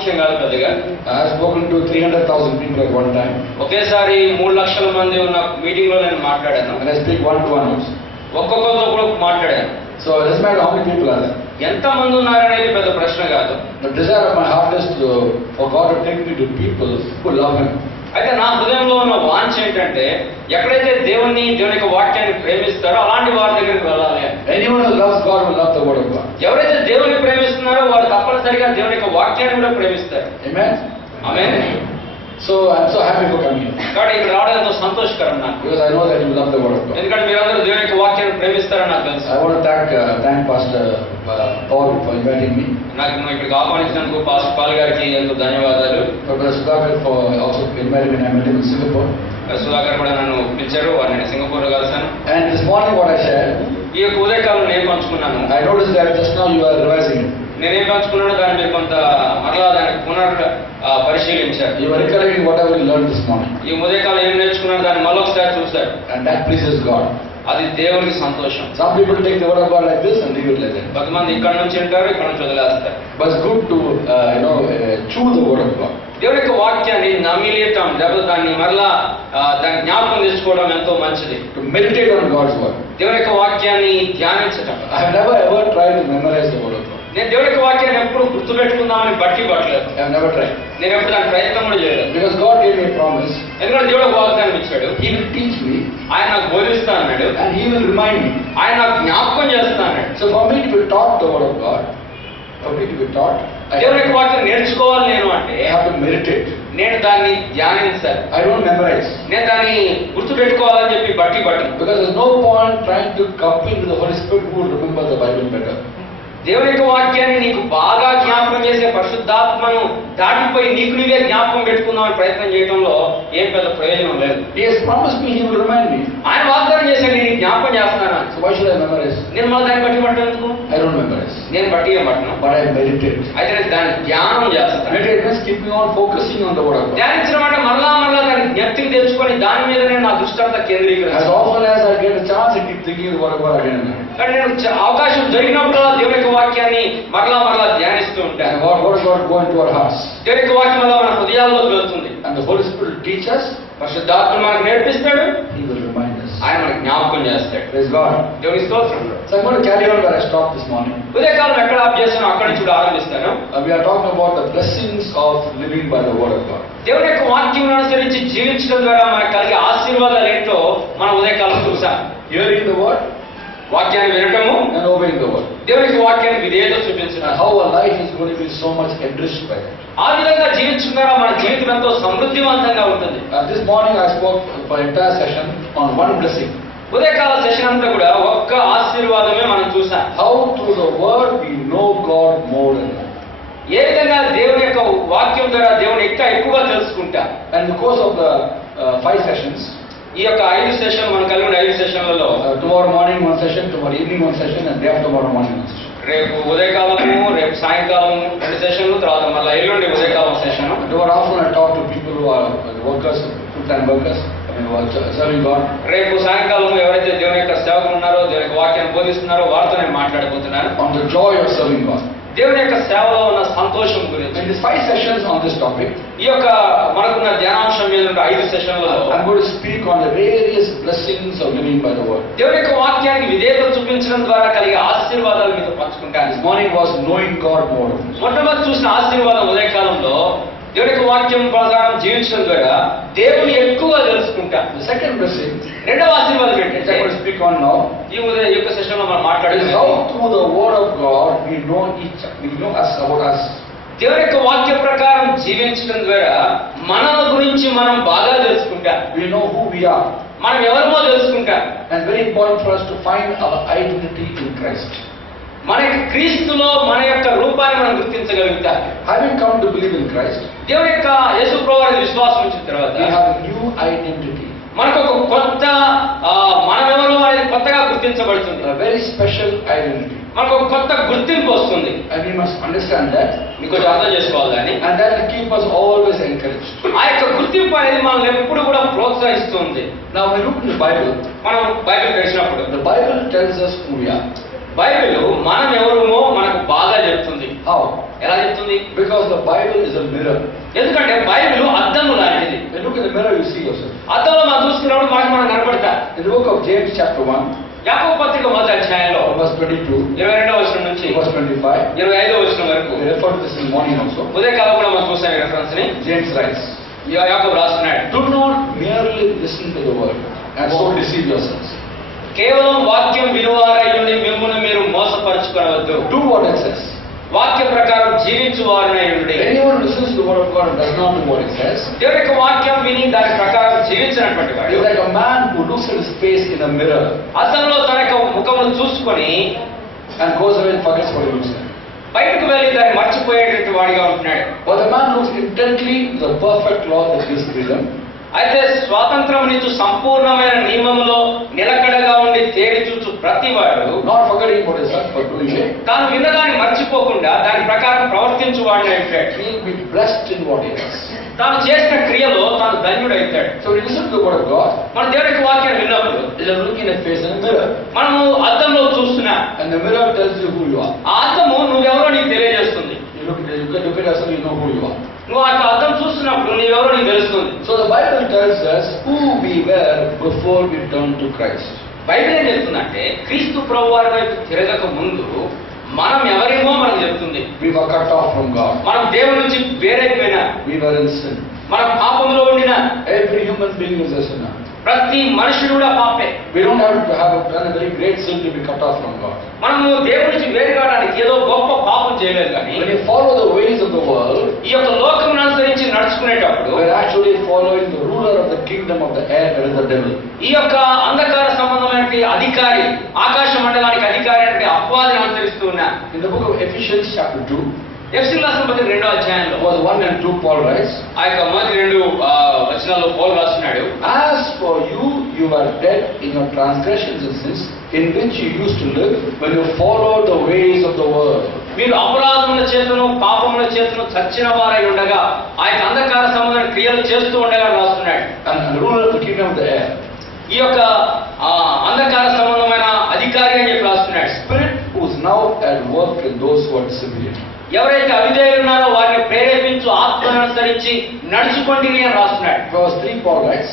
ప్రాముఖ్యం కాదు పెద్దగా. I have spoken to 300,000 people at one time. ఒకేసారి 3 లక్షల మంది ఉన్న మీటింగ్ లో నేను మాట్లాడాను. And I speak one-to-one also. ఒక్కొక్కరితో కూడా మాట్లాడాను. So it doesn't matter how many people are there. ఎంత మంది ఉన్నారనేది పెద్ద ప్రశ్న కాదు. The desire of my heart is for God to take me to people who love Him. అయితే నా హృదయంలో ఉన్న వాంఛ ఏంటంటే ఎక్కడైతే దేవుని దేవుని యొక్క వాక్యాన్ని ప్రేమిస్తారో అలాంటి వారి దగ్గరికి వెళ్ళాలి. Anyone who loves God will love the Word of God. ఎవరైతే దేవుని ప్రేమిస్తున్నారో వారు తప్పనిసరిగా దేవుని యొక్క వాక్యాన్ని కూడా ప్రేమిస్తారు. Amen. Amen. So I'm so happy for coming here. కాబట్టి ఇక్కడ రావడం ఎంతో సంతోషకరం నాకు. Because I know that you love the Word of God. ఎందుకంటే మీరందరూ దేవుని యొక్క వాక్యాన్ని ప్రేమిస్తారని నాకు తెలుసు. I want to thank Pastor Paul for inviting me. నాకు ఇక్కడికి ఆహ్వానించినందుకు పాస్టర్ పాల్ గారికి ఎంతో ధన్యవాదాలు. Dr. Sudhakar for also inviting me. I met him in Singapore. Sudhakar కూడా నన్ను పిలిచారు, వారిని సింగపూర్ లో కలిసాను. And this morning what I shared, ఈ యొక్క ఉదయకాలం నేను పంచుకున్నాను. I noticed that just now you are revising it. నేనేం పంచుకున్నానో దాన్ని మీరు కొంత మరలా దాన్ని పరిశీలించారు. You are recollecting whatever you learned this morning. ఈ ఉదయకాలం ఏం నేర్చుకున్నారో దాన్ని మళ్ళొకసారి చూశారు. And that pleases God. అది దేవునికి సంతోషం. Some people take the Word of God like this and leave it like that. కొంతమంది ఇక్కడ నుంచి వింటారు, ఇక్కడ నుంచి వదిలేస్తారు. But it's good to chew the Word of God. దేవుని యొక్క వాక్యాన్ని నమిలేయటం, లేకపోతే దాన్ని మరలా దాన్ని జ్ఞాపకం తెచ్చుకోవడం ఎంతో మంచిది. To meditate on God's Word. దేవుని యొక్క వాక్యాన్ని ధ్యానించటం. I have never ever tried to memorize the Word of God. నేను దేవుని యొక్క వాక్యాన్ని ఎప్పుడు గుర్తుపెట్టుకుందామని బట్టి పట్టలేదు. I have never tried. నేను ఎప్పుడు దాని ప్రయత్నం కూడా చేయలేదు. Because God gave me a promise. ఎందుకంటే దేవుడు ఒక వాగ్దానం ఇచ్చాడు. He will teach me. ఆయన నాకు బోధిస్తా అన్నాడు. And He will remind me. ఆయన నాకు జ్ఞాపకం చేస్తా అన్నాడు. So for me to be taught the Word of God, for me to be taught, దేవుని యొక్క వాక్యం నేర్చుకోవాలి నేను అంటే I have to meditate. నేను దాన్ని ధ్యానించాలి. I don't memorize. నేను దాన్ని గుర్తుపెట్టుకోవాలని చెప్పి బట్టి పట్టను. Because there's no point trying to compete with the Holy Spirit who will remember the Bible better. దేవుని యొక్క వాక్యాన్ని నీకు బాగా జ్ఞాపకం చేసే పరిశుద్ధాత్మను దాటిపోయి నీకు నువ్వే జ్ఞాపకం పెట్టుకుందామని ప్రయత్నం చేయడంలో ఏం పెద్ద ప్రయోజనం లేదు. He has promised me He will remind me. ఆయన వాగ్దానం చేశాడు, నేను జ్ఞాపకం చేస్తాను. So why should I memorize? నేను మళ్ళీ దాన్ని బట్టి పట్టేందుకు? I don't memorize. నేను బట్టి ఏం పట్టను. But I meditate. అయితే నేను దాన్ని ధ్యానం చేస్తాను. Meditate means keeping on focusing on the Word of God. ధ్యానించడం అంటే మరలా దాన్ని జ్ఞప్తికి తెచ్చుకొని దాని మీద నేను నా దృష్టి అంతా As కేంద్రీకరిస్తాను. often as I get a chance, I keep thinking of the Word of God again and again. కానీ నేను అవకాశం జరిగినప్పుడు దేవుని యొక్క వాక్యాన్ని మరలా ధ్యానిస్తూ ఉంటాను. And Word of God go into our hearts. దేవుని యొక్క వాక్యం వల్ల మన హృదయాల్లో వెళ్తుంది. And the Holy Spirit will teach us. పరిశుద్ధాత్మ మనకు నేర్పిస్తాడు. He will remind us. ఆయన మనకు జ్ఞాపకం చేస్తాడు. Praise God. దేవుని స్తోత్రం. So I'm going to carry on where I stopped this morning. ఉదయకాలం ఎక్కడ ఆఫ్ చేస్తానో అక్కడి నుంచి కూడా ఆరంభిస్తాను. We are talking about the blessings of living by the Word of God. దేవుని యొక్క వాక్యం అనుసరించి జీవించడం ద్వారా మనకు కలిగే ఆశీర్వాదాలు ఏంటో మనం ఉదయకాలం చూసాం. Hearing the Word వాక్యాన్ని వినటము and obeying the Word. దేవుని యొక్క వాక్యాన్ని విధేయత చూపించడం. And how our life is going to be so much enriched by that. ఆ విధంగా జీవించడం ద్వారా మన జీవితం ఎంతో సమృద్ధివంతంగా ఉంటుంది. This morning I spoke for entire session on one blessing. ఉదయకాల సెషన్ అంతా కూడా ఒక్క ఆశీర్వాదమే మనం చూసాం. How through the Word we know God more and more. ఏ విధంగా దేవుని యొక్క వాక్యం ద్వారా దేవుని ఎక్కువగా తెలుసుకుంటా. And in the course of the 5 sessions, ఈ యొక్క 5 సెషన్లు మనం కలిగిన 5 సెషన్లలో tomorrow morning one session, tomorrow evening one session, and day after tomorrow morning one session. రేపు ఉదయకాలము, రేపు సాయంకాలము 2 సెషన్లు, తర్వాత మళ్ళీ ఎల్లుండి ఉదయకాలం session. Tomorrow afternoon I talk to people who are workers, full-time workers, who are serving God. రేపు సాయంకాలం ఎవరైతే దేవుని యొక్క సేవకులు ఉన్నారో, దేవుని యొక్క వాక్యాన్ని బోధిస్తున్నారో వారితో నేను మాట్లాడబోతున్నాను. On the joy of serving God. దేవుని యొక్క సేవలో ఉన్న సంతోషం గురించి. In these 5 sessions on this topic, ఈ యొక్క మనకున్న ధ్యానాంశం మీద ఉన్న 5 సెషన్లలో I'm going to speak on the various blessings of living by the Word. దేవుని యొక్క వాక్యానికి విధేయత చూపించడం ద్వారా కలిగే ఆశీర్వాదాలు మీతో పంచుకుంటాను. This morning was knowing God more. మొట్టమొదటి చూసిన ఆశీర్వాదం ఉదయకాలంలో దేవుని యొక్క వాక్యం ప్రకారం జీవించడం ద్వారా దేవుని ఎక్కువగా తెలుసుకుంటా. The second blessing, రెండవ ఆశీర్వాదం ఏంటంటే I'm going to speak on now, ఈ యొక్క సెషన్ లో మనం is మాట్లాడేది how through the Word of God we know us about us. దేవుని యొక్క వాక్య ప్రకారం జీవించడం ద్వారా మన గురించి మనం బాగా తెలుసుకుంటా. We know who we are. మనం ఎవరమో తెలుసుకుంటా. And very important for us to find our identity in Christ. మన క్రీస్తులో మన యొక్క రూపాన్ని మనం గుర్తించగలుగుతాం. Having come to believe in Christ, దేవుని యొక్క యేసు ప్రభువుని విశ్వాసం ఉంచిన తర్వాత we have a new identity. మనకు ఒక కొత్త మనమెవరో అనేది కొత్తగా గుర్తించబడుతుంది. A very special identity. మనకు ఒక కొత్త గుర్తింపు వస్తుంది. And we must understand that. మీకు కొంచెం అర్థం చేసుకోవాలి దాన్ని. And that will keep us always encouraged. ఆ యొక్క గుర్తింపు అనేది మనల్ని ఎప్పుడు కూడా ప్రోత్సహిస్తుంది. Now when we look in the Bible, మనం బైబిల్ తెరిచినప్పుడు the Bible tells us who we are. Bible మనం ఎవరుమో మనకు బాగా చెప్తుంది. How? ఎలా చెప్తుంది? Because the Bible is a mirror. ఎందుకంటే బైబిల్ అద్దము లాంటిది. When you look in the mirror, you see yourself. అద్దంలో మనం చూస్తున్నప్పుడు మనం కనబడతా. In the book of James chapter 1, యాకోబు పత్రిక మొదటి అధ్యాయంలో verse 22, 22వ వచనం నుంచి verse 25, 25వ వచనం వరకు we refer to this in the morning also. ఉదయకాలం కూడా మనం చూసాం ఈ రెఫరెన్స్ ని. James writes, యాకోబు రాస్తున్నాడు, do not merely listen to the word and so deceive yourselves. కేవలం వాక్యం వినువారయ్యుండి మిమ్మును మీరు మోసపరుచుకొనవద్దు. Do what it says. వాక్య ప్రకారం జీవించువారునయ్యుండి. Anyone who listens to the word of God and does not do what it says, దేవుని యొక్క వాక్యం విని దాని ప్రకారం జీవించినటువంటి వాడు is like a man who looks at his face in a mirror అద్దంలో తన యొక్క ముఖమును చూసుకొని and goes away and forgets what he looks like. బయటకు వెళ్ళి దాన్ని మర్చిపోయేటువంటి వాడిగా ఉంటున్నాడు. But the man looks intently to the perfect law that gives freedom. అయితే స్వాతంత్రం నీచు సంపూర్ణమైన నియమంలో నిలకడగా ఉండి తేరి చూచు ప్రతివాడు, Not forgetting what is said, but doing it. తాను విన్నదాన్ని మర్చిపోకుండా దాని ప్రకారం ప్రవర్తించు వాడిని అవుతాడు. He will be blessed in what he does. తాను చేసిన క్రియలో తాను ధన్యుడైతాడు. So when you listen to the word of God, మన దేవుడి యొక్క వాక్యాన్ని విన్నప్పుడు it's like looking at face in a mirror. మనము అద్దంలో చూస్తున్నా And the mirror tells you who you are. ఆ అద్దము నువ్వెవరో నీకు తెలియజేస్తుంది. You look at yourself, you know who you are. నువ్వు ఆ అద్దం చూస్తున్నప్పుడు నీవెవరో నీకు తెలుస్తుంది. So the Bible tells us who we were before we turned to Christ. Bible ఏం చెప్తుందంటే క్రీస్తు ప్రభువారి వైపు తిరగక ముందు మనం ఎవరేమో మనకు చెప్తుంది. We were cut off from God. మనం దేవుడి నుంచి వేరైపోయినా, We were in sin. మనం పాపంలో ఉండినా, Every human being is a sinner. ప్రతి మనుషుడు కూడా పాపే. We don't have to have done a very great sin to be cut off from God. మనము దేవుడి నుంచి వేరు కావడానికి ఏదో గొప్ప పాపం చేయలేదు. కానీ When you follow the ways of the world, ఈ యొక్క లోకమును అనుసరించి నడుచుకునేటప్పుడు we're actually following the ruler of the kingdom of the air, that is the devil. ఈ యొక్క అంధకార సంబంధమైన అధికారి, ఆకాశ మండలానికి అధికారి అంటే అపవాదిని అనుసరిస్తూ ఉన్నా. In the book of Ephesians chapter 2, ఎఫెసీయుల రాసిన పత్రిక 2వ అధ్యాయంలో verse 1 and 2, Paul writes, ఆ యొక్క మొదటి 2 వచనాల్లో పౌలు రాస్తున్నాడు, As for you, you were dead in your transgressions and sins, in which you used to live when you followed the ways of the world. మీరు అపరాధముల చేతను పాపముల చేతను చచ్చిన వారై ఉండగా ఆ యొక్క అంధకార సంబంధమైన క్రియలు చేస్తూ ఉండగా రాస్తున్నాడు. And the ruler of the kingdom of the air. ఈ యొక్క అంధకార సంబంధమైన అధికారి అని చెప్పి రాస్తున్నాడు. Spirit who is now at work in those who are disobedient. ఎవరైతే అవిధేయులు ఉన్నారో వారిని ప్రేరేపించు ఆత్మను అనుసరించి నడుచుకోండి అని రాస్తున్నాడు. Verse 3, Paul writes,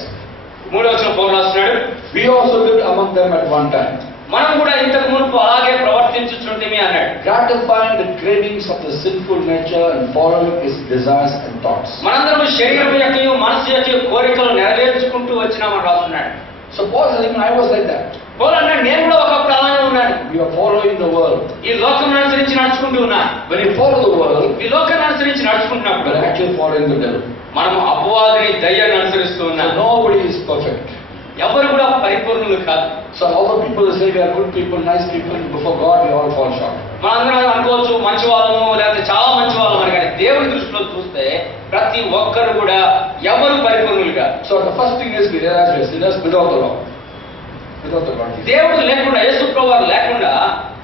3వ వచనం పౌలు రాస్తున్నాడు, We also lived among them at one time, మనం కూడా ఇంతకు మునుపు అలాగే ప్రవర్తించుచుంటిమి అన్నాడు. gratifying the cravings of the sinful nature and following its desires and thoughts. మనందరం శరీరం యొక్క మనసు యొక్క కోరికలు నెరవేర్చుకుంటూ వచ్చినామని రాస్తున్నాడు. So Paul says, even I was like that. పౌలు అన్నాడు, నేను కూడా ఒకప్పుడు అలానే ఉన్నాను. We are following the world. ఈ లోకం అనుసరించి నడుచుకుంటూ ఉన్నా. When you follow the world, ఈ లోకాన్ని అనుసరించి నడుచుకుంటున్నప్పుడు we are actually following the devil. మనం అపవాదిని దయ్యాన్ని అనుసరిస్తూ ఉన్నాం. So nobody is perfect. ఎవరు కూడా పరిపూర్ణులు కాదు. So all the people who say we are good people, nice people, before God we all fall short. మనందరం అనుకోవచ్చు మంచి వాళ్ళము లేకపోతే చాలా మంచి వాళ్ళం అని, కానీ దేవుడి దృష్టిలో చూస్తే ప్రతి ఒక్కరు కూడా ఎవరు పరిపూర్ణులు కాదు. So the first thing is we realize we are sinners without the law. Without the God. దేవుడు లేకుండా, యేసు ప్రభువారు లేకుండా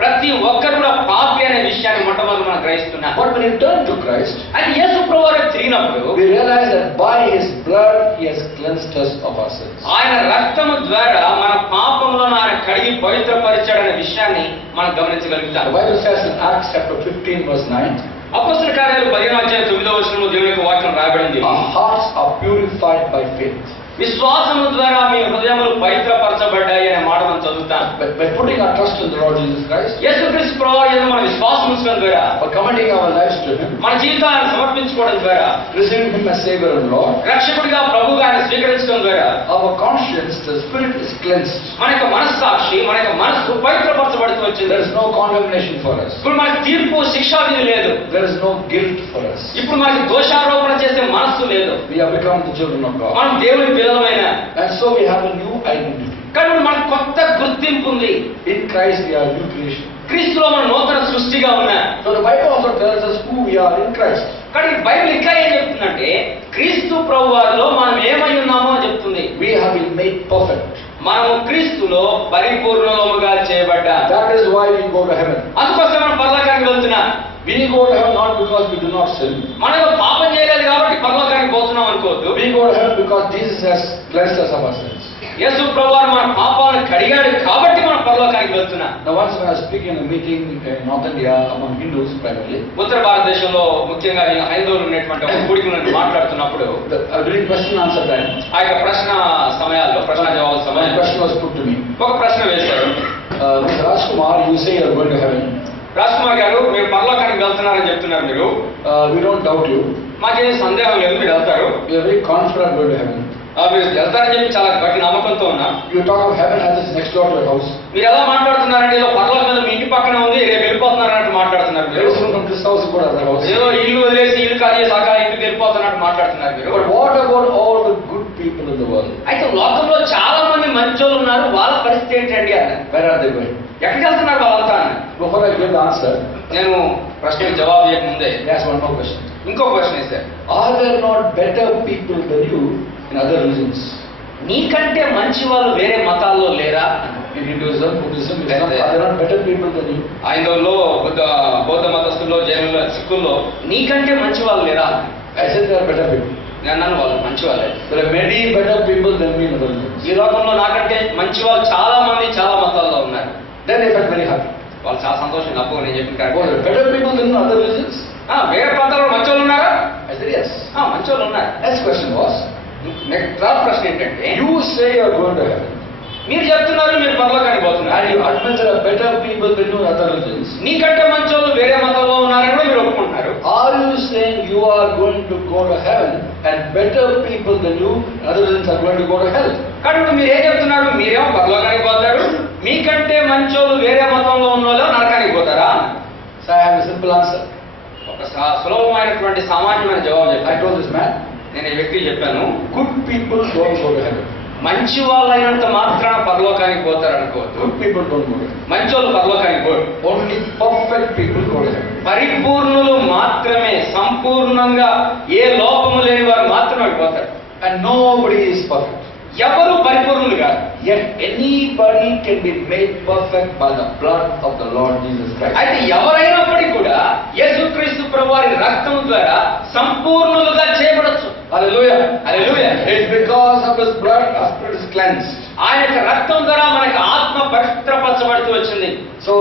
ప్రతి ఒక్కరు కూడా పాపి అనే విషయాన్ని మొట్టమొదటి మనం గ్రహిస్తున్నాం. But when you turn to Christ, అది యేసు ప్రభువారు తిరిగినప్పుడు we realize that by His blood He has cleansed us of our sins. ఆయన రక్తము ద్వారా మన పాపములను ఆయన కడిగి పవిత్రపరిచాడనే విషయాన్ని మనం గమనించగలుగుతాం. The Bible says in Acts chapter 15 verse 9, అపొస్తలుల కార్యాలు 15వ అధ్యాయం 9వ వచనంలో దేవుని యొక్క వాక్యం రాయబడింది, our hearts are purified by faith. విశ్వాసము ద్వారా మీ హృదయములు పవిత్రపరచబడ్డాయి అనే మాట మనం చదువుతాం. By putting our trust in the Lord Jesus Christ, యేసుక్రీస్తు ప్రభువారి యందు మన విశ్వాసం ఉంచడం ద్వారా, by commending our lives to Him, మన జీవితాలను సమర్పించుకోవడం ద్వారా, receiving Him as Savior and Lord, రక్షకుడిగా ప్రభువుగా ఆయన స్వీకరించడం ద్వారా our conscience, the spirit is cleansed. మన యొక్క మనస్సాక్షి, మన యొక్క మనస్సు పవిత్రపరచబడుతూ వచ్చింది. There is no condemnation for us. ఇప్పుడు మనకి తీర్పు, శిక్షావిధి లేదు. There is no guilt for us. ఇప్పుడు మనకి దోషారోపణ చేసే మనస్సు లేదు. We have become the children of God. మనం దేవుని పిల్లలమైన, And so we have a new identity. కానీ మనకు కొత్త గుర్తింపు ఉంది. In Christ we are a new creation. క్రీస్తులో మనం నూతన సృష్టిగా ఉన్నా. So the Bible also tells us who we are in Christ. కానీ బైబిల్ ఇంకా ఏం చెప్తుందంటే క్రీస్తు ప్రభువారిలో మనం ఏమై ఉన్నామో అని చెప్తుంది. We have been made perfect. మనము క్రీస్తులో పరిపూర్ణముగా చేయబడ్డా. That is why we go to heaven. అందుకోసం మనం పరలోకానికి వెళ్తున్నాం. We go to heaven not because we do not sin. మనం పాపం చేయలేదు కాబట్టి పరలోకానికి పోతున్నాం అనుకోవద్దు. We go to heaven because Jesus has cleansed us of our sins. యేసు ప్రభువారు మన పాపాలను కడిగాడు కాబట్టి మనం పరలోకానికి వెళ్తున్నాం. Now once when I was speaking in a meeting in North India among Hindus primarily, ఉత్తర భారతదేశంలో ముఖ్యంగా హైందవులు ఉన్నటువంటి ఒక కూడికలను మాట్లాడుతున్నప్పుడు during question answer time, ఆ యొక్క ప్రశ్న సమయాల్లో ప్రశ్న జవాబు one సమయంలో question was put to me. ఒక ప్రశ్న వేశారు. Mr. Rajkumar, you say you are going to heaven. Raj Kumar గారు, మీరు పరలోకానికి వెళ్తున్నారని చెప్తున్నారు. మీరు We don't doubt you. మాకేం సందేహం లేదు, మీరు వెళ్తారు. We are very confident going to heaven. మీరు వెళ్తారని చెప్పి చాలా గట్టి నమ్మకంతో ఉన్నా. You talk of heaven as it's next door to your house. మీరు ఎలా మాట్లాడుతున్నారంటే ఏదో పరలోకం మీద మీ ఇంటి పక్కన ఉంది, రేపు వెళ్ళిపోతున్నారు అన్నట్టు మాట్లాడుతున్నారు. There is from this house to other house. ఏదో ఇల్లు వదిలేసి ఇల్లు ఖాళీ సాగా ఇంటికి వెళ్ళిపోతున్నట్టు మాట్లాడుతున్నారు మీరు. But what about all the good people in the world? అయితే లోకంలో చాలా మంది మంచోళ్ళు ఉన్నారు, వాళ్ళ పరిస్థితి ఏంటండి అన్న? Where are they going? ఎక్కడికి వెళ్తున్నారు వాళ్ళంతా అన్న? Before I give the answer, నేను ప్రశ్నకు జవాబు ఇవ్వకముందే there's one more question. ఇంకో ప్రశ్న వేశారు. Are there not better people than you in other religions? నీకంటే మంచి వాళ్ళు వేరే మతాల్లో లేరా? In Hinduism, Buddhism, Islam, are there not better people than you? హైందవుల్లో, బౌద్ధ మతస్థుల్లో, జైనుల్లో, సిక్కుల్లో నీకంటే మంచి వాళ్ళు లేరా? I said there are better people. నేను అన్నాను వాళ్ళు మంచి వాళ్ళే. There are many better people than me in other religions. ఈ లోకంలో నాకంటే మంచి వాళ్ళు చాలా మంది చాలా మతాల్లో ఉన్నారు. Then I felt very happy. వాళ్ళు చాలా సంతోషంగా అప్పు నేను చెప్పిన Oh, there correct. are better people than other religions? వేరే ప్రాంతాల్లో మంచి వాళ్ళు ఉన్నారా? I said yes. మంచి వాళ్ళు ఉన్నారు. Next question was, నెక్స్ట్ ప్రశ్న ఏంటంటే, you say you are going to heaven. మీరు చెప్తున్నారు మీరు పరలోకానికి పోతున్నారు. And you admit there are better people than you in other religions. నీకంటే మంచి వాళ్ళు వేరే మతంలో ఉన్నారని కూడా మీరు ఒప్పుకుంటున్నారు. Are you saying you are going to go to heaven and better people than you in other religions are going to go to hell? కానీ ఇప్పుడు మీరు ఏం చెప్తున్నారు? మీరేమో పరలోకానికి పోతారు, మీకంటే మంచోళ్ళు వేరే మతంలో ఉన్న వాళ్ళు నరకానికి పోతారా? So I have a simple answer. ఒక సులభమైనటువంటి సామాన్యమైన జవాబు I చెప్పాను. told this man, నేను ఈ వ్యక్తికి చెప్పాను, good people don't go to heaven. మంచి వాళ్ళైనంత మాత్రాన పరలోకానికి పోతారు అనుకోవద్దు. Good people don't go to heaven. మంచోళ్ళు పరలోకానికి పోరు. Only perfect people go to heaven. పరిపూర్ణులు మాత్రమే, సంపూర్ణంగా ఏ లోపము లేని వారు మాత్రమే పోతారు. And nobody is perfect. ఎవరు పరిపూర్ణులు కాదు. Yet anybody can be made perfect by the blood of the Lord Jesus Christ. అయితే ఎవరైనప్పటికీ కూడా యేసుక్రీస్తు ప్రభువారి రక్తం ద్వారా సంపూర్ణులుగా చేయబడచ్చు. Hallelujah. Hallelujah. It's because of His blood our spirit is cleansed. ఆయన యొక్క రక్తం ద్వారా మనకి ఆత్మ పవిత్రపరచబడుతూ వచ్చింది. So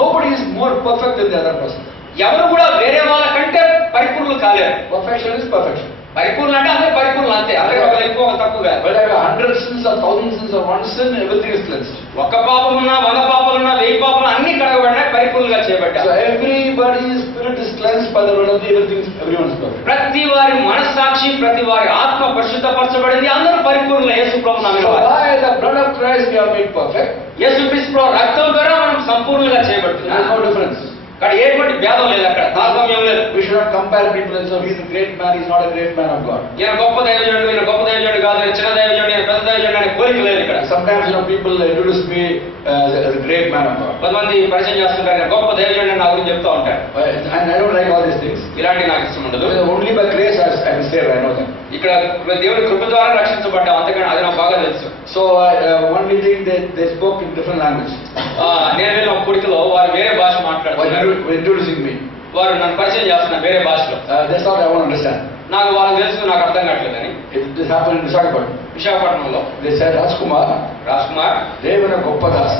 nobody is more perfect than the other person. ఎవరు కూడా వేరే వాళ్ళ కంటే పరిపూర్ణులు కాలేరు. Perfection is perfection. పరిపూర్ణ అంటే అందరూ పరిపూర్ణులు అంతే, అందరూ ఒకరు ఎక్కువ ఒక తక్కువ కాదు. Whether I have 100 sins or 1000 sins or one sin, everything is cleansed. ఒక్క పాపమున్నా 100 పాపాలున్నా 1000 పాపాలు అన్ని కడగబడినా పరిపూర్ణులుగా So చేయబడ్డారు. everybody's spirit is cleansed by the blood of everything. Everyone is perfect. ప్రతి వారి మనస్సాక్షి, ప్రతి వారి ఆత్మ పరిశుద్ధపరచబడింది. అందరూ పరిపూర్ణులు యేసు ప్రభు నామమున. So by the blood of Christ we are made perfect. యేసుక్రీస్తు ప్రభు రక్తం ద్వారా మనం సంపూర్ణంగా There చేయబడుతున్నాం. is no difference. అక్కడ ఎటువంటి భేదం లేదు, అక్కడ తారతమ్యం లేదు. We should not compare people and say, he's a great man, he's not a great man of God. ఈయన గొప్ప దైవజనుడు, ఈయన గొప్ప దైవజనుడు కాదు, ఈయన చిన్న దైవజనుడు, ఈయన పెద్ద దైవజనుడు అనే కోరిక లేదు ఇక్కడ. Sometimes people introduce me as a great man of God. కొంతమంది పరిచయం చేస్తుంటారు, ఈయన గొప్ప దైవజనుడు అని నా గురించి చెప్తూ ఉంటారు. And I don't like all these things. ఇలాంటి నాకు ఇష్టం ఉండదు. Only by grace I am saved, I know that. ఇక్కడ దేవుడి కృప ద్వారా రక్షించబడ్డాం, అంతకన్నా అది నాకు బాగా తెలుసు. So one meeting they spoke in different language. నేను వెళ్ళిన ఒక కుడికలో వారు వేరే భాష While మాట్లాడుతున్నారు. introducing me, వారు నన్ను పరిచయం చేస్తున్నారు వేరే భాషలో. they thought I won't understand. నాకు వాళ్ళకి తెలుసు, నాకు అర్థం కావట్లేదని. This happened in Visakhapatnam. విశాఖపట్నంలో They said, Rajkumar, Raj Kumar Devana Goppa Das.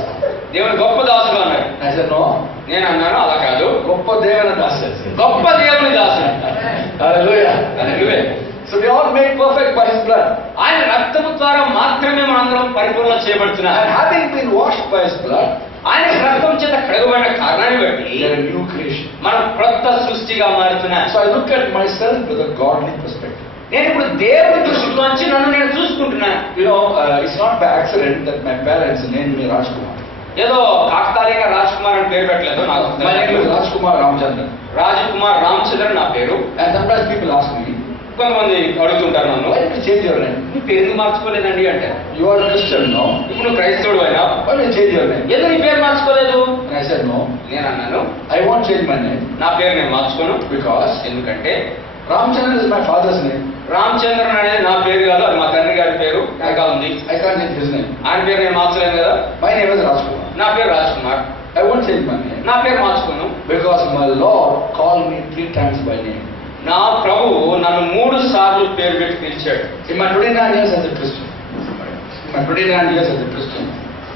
దేవుని గొప్ప దాసుడు అన్నాడు. I said, no, నేను అన్నాను అలా కాదు, Goppa Devana Das. గొప్ప దేవుని దాసుడు. Hallelujah. Hallelujah. So we are made perfect by His blood. ఆయన రక్తము ద్వారా మాత్రమే మనందరం పరిపూర్ణ చేయబడుతున్నాం. And having been washed by His blood, ఆయన రక్తం చేత కడగబడిన కారణాన్ని బట్టి we are a new creation. మనం క్రొత్త సృష్టిగా మారుతున్నాం. So I look at myself with a godly perspective. నేను ఇప్పుడు దేవుడి దృష్టిలోంచి నన్ను నేను చూసుకుంటున్నాను. You know, it's not by accident that my parents named me Rajkumar. ఏదో కాకతాళీయంగా రాజ్ కుమార్ అని పేరు పెట్టలేదు నాకు. My name is Rajkumar Ramchandran. Rajkumar Ramachandran నా పేరు. And sometimes people ask me, కొంతమంది అడుగుతుంటారు నన్ను, why did you change your name? నీ పేరు ఎందుకు మార్చుకోలేదండి అంటే. You are a Christian, no? ఇప్పుడు నువ్వు క్రైస్తవుడు అయినా Why did you change your name? ఎందుకు నీ పేరు మార్చుకోలేదు? And I said, no, నేను అన్నాను, I won't change my name నా పేరు నేను మార్చుకోను. because ఎందుకంటే Ramchandran is my father's name. Ramachandran అనేది నా పేరు కాదు, అది మా తండ్రి గారి పేరు. వెనకాల ఉంది. I can't change his name. ఆయన పేరు నేను మార్చలేను కదా. My name is Rajkumar. నా పేరు Raj Kumar. I won't change my name నా పేరు మార్చుకోను. because my Lord called me 3 times by name. నా ప్రభువు నన్ను 3 సార్లు పేరు పెట్టి పిలిచాడు. In my 29 years as a Christian, My 29 years as a Christian.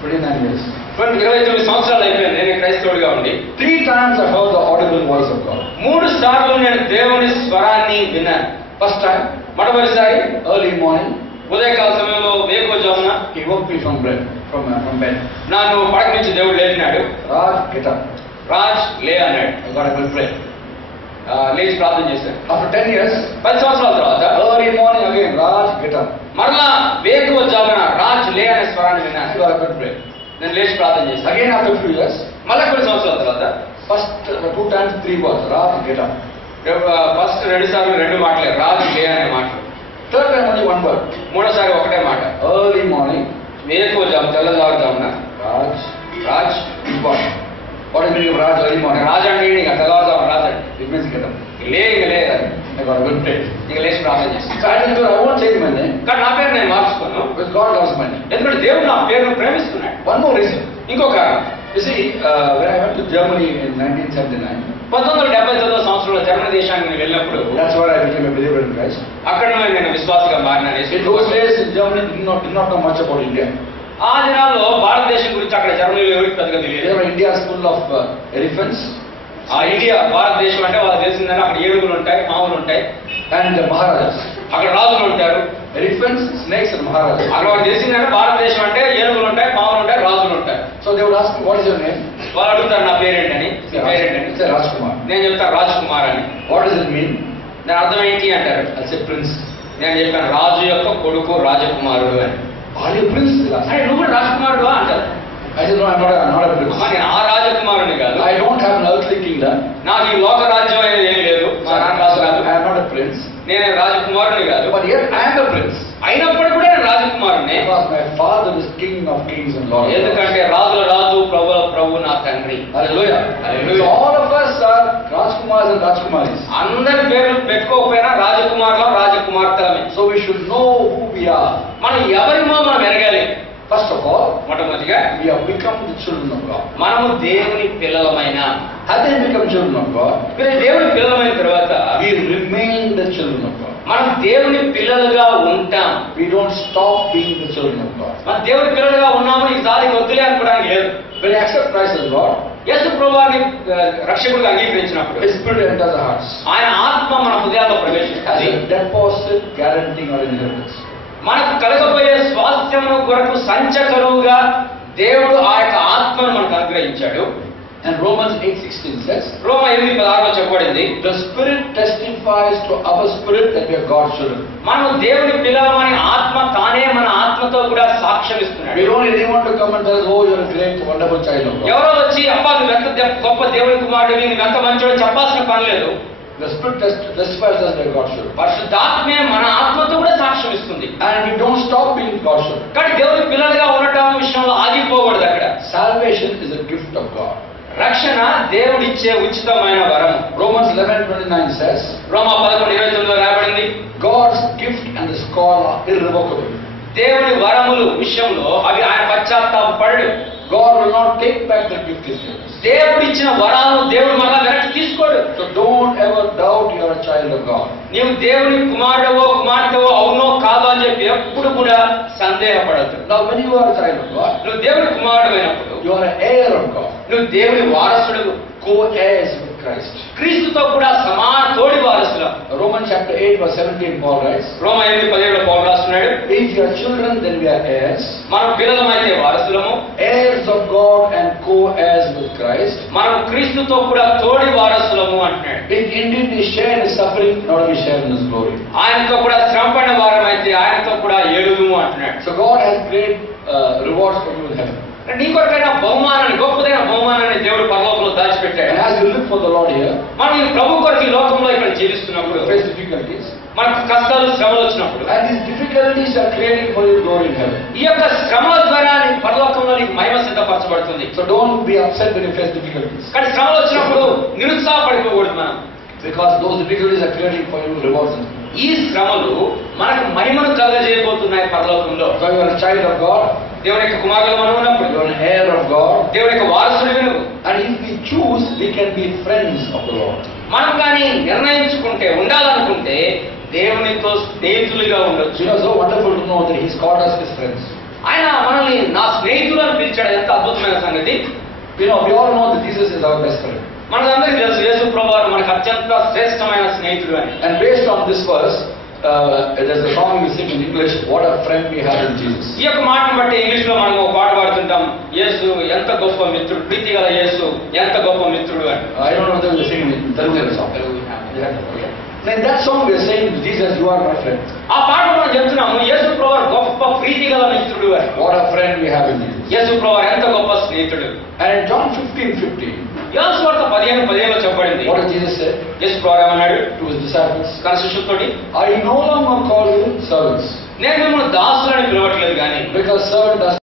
29 years. 29 సంవత్సరాలు అయిపోయింది నేను క్రైస్తవుడిగా ఉండి. 3 times I heard the audible voice of God. 3 సార్లు నేను దేవుని స్వరాన్ని విన్నాను. First time, మొదటిసారి early morning, ఉదయకాల సమయంలో వేకువజామున he woke me from bed. నన్ను పడక నుంచి దేవుడు లేపినాడు. Raj, get up. రాజ్ లే అన్నాడు. I got a good pray. లేచి ప్రార్థన చేశాను. After 10 years, 10 సంవత్సరాల తర్వాత early morning again, Raj, get up. మరలా వేకువజామున రాజ్ లే అనే స్వరాన్ని I విన్నాను. got a good pray. నేను లేచి ప్రార్థన చేశాను. Again after a few years, మళ్ళా కొన్ని సంవత్సరాల తర్వాత first 2 times 3 words, Raj, get up. First 2 సార్లు 2 మాటలే రాజ్ లే అనే మాటలు. Third time only 1 word. మూడోసారి ఒకటే మాట. Early morning, వేకువజాము తెల్లవారుజామున Raj, Raj important. What is the meaning of Raj early morning? Raj అంటే ఇక తెల్లవారుజాము రాజ్ అంటే It means get up. లే ఇక లేదు. I got a good pray. ఇక లేచి ప్రార్థన చేస్తాను. So I won't change my name కానీ నా పేరు నేను మార్చుకోను. because God loves my name. ఎందుకంటే దేవుడు నా పేరును ప్రేమిస్తున్నాడు. One more reason. ఇంకో కారణం. You see, when I went to Germany in 1979, 1979 సంవత్సరంలో జర్మనీ దేశానికి నేను వెళ్ళినప్పుడు that's where I became a believer in Christ. అక్కడ నేను విశ్వాసగా మారినాను. In those days in Germany, did not know much about India. ఆ దినాల్లో భారతదేశం గురించి అక్కడ జర్మనీలో ఎవరికి పెద్దగా తెలియదు. There were India's full of elephants. ఆ ఇండియా భారతదేశం అంటే వాళ్ళకి తెలిసిందని అక్కడ ఏనుగులు ఉంటాయి, పాములు ఉంటాయి, And Maharajas. అక్కడ రాజులు ఉంటారు. Elephants, snakes and Maharajas. అక్కడ వాళ్ళకి తెలిసిందంటే భారతదేశం అంటే ఏనుగులు ఉంటాయి, పాములు ఉంటాయి, రాజులు ఉంటాయి. So they would ask me, what is your name? వాళ్ళు అడుగుతారు నా పేరేంటని. I say Rajkumar. నేను చెప్తాను రాజ్ కుమార్ అని. What does it mean? దాని అర్థం ఏంటి అంటారు. I say prince. నేను చెప్పాను రాజు యొక్క కొడుకు రాజకుమారుడు అని. Are you prince? అరే నువ్వు కూడా రాజకుమారుడు అంటారు. I said, no, I'm not a prince. అమ్మా నేను ఆ రాజకుమారుని కాదు. I don't have an earthly kingdom. నాకు ఈ లోక రాజ్యం అనేది ఏం లేదు. మా నాన్న రాజు కాదు. I am not a prince. నేను రాజకుమారుని కాదు. But yet I am a prince. అయినప్పుడు కూడా నేను రాజకుమారుని. Because my father is king of kings and lord of lords. ఎందుకంటే రాజుల రాజు ప్రభుల ప్రభు నా తండ్రి. Hallelujah. Hallelujah. So all of us are Rajkumars and Rajkumaris. అందరి పేర్లు పెట్టుకోకపోయినా రాజకుమారులం రాజకుమార్తెలమే. So we should know who we are. మనం ఎవరిమో మనం ఎరగాలి. First of all, మొట్టమొదటిగా we have become the children of God. మనము దేవుని పిల్లలమైన. Having become children of God, దేవుని పిల్లలమైన తర్వాత we remain the children of God. మనం దేవుని పిల్లలుగా ఉంటాం. We don't stop being the children of God. మన దేవుని పిల్లలుగా ఉన్నాము ఈసారి వద్దులే అనుకోవడానికి లేదు. When you accept Christ as Lord, యేసు ప్రభువుని రక్షకుడిగా అంగీకరించినప్పుడు His Spirit enters our hearts. ఆయన ఆత్మ మన హృదయాల్లో As ప్రవేశిస్తుంది. a deposit guaranteeing our inheritance. మనకు కలగబోయే స్వాస్థ్యమును కొరకు సంచకరువుగా దేవుడు ఆ యొక్క ఆత్మను మనకు అనుగ్రహించాడు. And Romans 8:16 says, రోమ 8:16 చెప్పబడింది. the Spirit testifies to our spirit that we are God's children. మనం దేవుని పిల్లలమని ఆత్మ తానే మన ఆత్మతో కూడా సాక్ష్యం ఇస్తున్నాడు. We don't need anyone to come and tell us, oh, you're a great, wonderful child of God. ఎవరో వచ్చి అబ్బా నువ్వు ఎంత గొప్ప దేవుని కుమారుడివి, నువ్వు ఎంత మంచోడు చెప్పాల్సిన పని లేదు. The Spirit testifies that we are God's children. పరిశుద్ధాత్మే మన ఆత్మతో కూడా సాక్ష్యం ఇస్తుంది. And we don't stop being God's children. కానీ దేవుని పిల్లలుగా ఉండటం విషయంలో ఆగిపోకూడదు. అక్కడ Salvation is a gift of God. రక్షణ దేవుడిచ్చే ఉచితమైన వరం. Romans 11:29 says, రోమా 11:29 రాయబడింది. God's gift and His call are irrevocable. దేవుని వరములు విషయంలో అవి ఆయన పశ్చాత్తాపపడడు. God will not take back the gift He gives. దేవుడిచ్చిన వరాలను దేవుడు మళ్ళా వెనక్కి తీసుకోడు. So don't ever doubt you are a child of God. నీవు దేవుని కుమారుడవో కుమార్తెవో అవునో కాదో అని చెప్పి ఎప్పుడు కూడా సందేహపడద్దు. Now when you are a child of God, నువ్వు దేవుని కుమారుడు అయినప్పుడు you are an heir of God. నువ్వు దేవుని వారసుడు, Co-heirs with Christ. క్రీస్తుతో కూడా సమాన తోడి వారసులు. Romans chapter 8:17 Paul writes, రోమా 8:17 పౌలు రాస్తున్నాడు. if you are children, then we are heirs. మనం పిల్లలమైతే వారసులము, Heirs of God and co-heirs with Christ. మనం క్రీస్తుతో కూడా తోడి వారసులము అంటున్నాడు. If indeed we share in His suffering, not we share in His glory. ఆయనతో కూడా శ్రమపడిన వారమైతే ఆయనతో కూడా ఏడుదుము అంటున్నాడు. So God has great rewards for you in heaven. నీ కొరకైన బహుమానాన్ని, గొప్పదైన బహుమానాన్ని దేవుడు పరలోకంలో దాచిపెట్టాడు. And as you live for the Lord here, మనం ఈ ప్రభు కొరకు ఈ లోకంలో ఇక్కడ జీవిస్తున్నప్పుడు face difficulties. మనకు కష్టాలు శ్రమలు వచ్చినప్పుడు And these difficulties are creating for you glory in heaven. ఈ యొక్క శ్రమల ద్వారా నీ పరలోకంలో నీకు మహిమ సిద్ధపరచబడుతుంది. So don't be upset when you face difficulties. కానీ శ్రమలు వచ్చినప్పుడు నిరుత్సాహపడిపోకూడదు మనం. Because those difficulties are creating for you rewards. ఈ శ్రమలు మనకు మహిమను కలగజేయబోతున్నాయి పరలోకంలో. So you are a child of God. దేవుని యొక్క కుమారులు మనం ఉన్నప్పుడు You are an heir of God. దేవుని యొక్క వారసుడు నువ్వు. And if we choose, we can be friends of the Lord. మనం కానీ నిర్ణయించుకుంటే, ఉండాలనుకుంటే దేవునితో స్నేహితులుగా ఉండొచ్చు. You know, so wonderful to know that He's called us His friends. ఆయన మనల్ని నా స్నేహితుడు అని పిలిచాడు. ఎంత అద్భుతమైన సంగతి. We all know that Jesus is our best friend. మనకందరికీ తెలుసు యేసు ప్రభువారు మనకు అత్యంత శ్రేష్టమైన స్నేహితుడు అని. And based on this verse, there's a song we sing in English, what a friend we have in Jesus. ఈ యొక్క మాటను బట్టి ఇంగ్లీష్ లో మనం ఒక పాట పాడుతుంటాం, యేసు ఎంత గొప్ప మిత్రుడు, ప్రీతి గల యేసు ఎంత గొప్ప మిత్రుడు అని. I don't know whether we sing in Telugu song. Okay. In that song we are saying, Jesus, you are my friend. ఆ పాట మనం చెప్తున్నాము, యేసు ప్రభువారు గొప్ప ప్రీతి గల మిత్రుడు అని. What a friend we have in Jesus. యేసు ప్రభువారు ఎంత గొప్ప స్నేహితుడు. And in John 15:15, యోహాను సువార్త 15:15 చెప్పబడింది. what did Jesus say? యేసు ప్రభువారు ఏమన్నాడు To his disciples? తన శిష్యులతోటి, I no longer call you servants, నేను మిమ్మల్ని దాసులని పిలవట్లేదు కానీ because servant does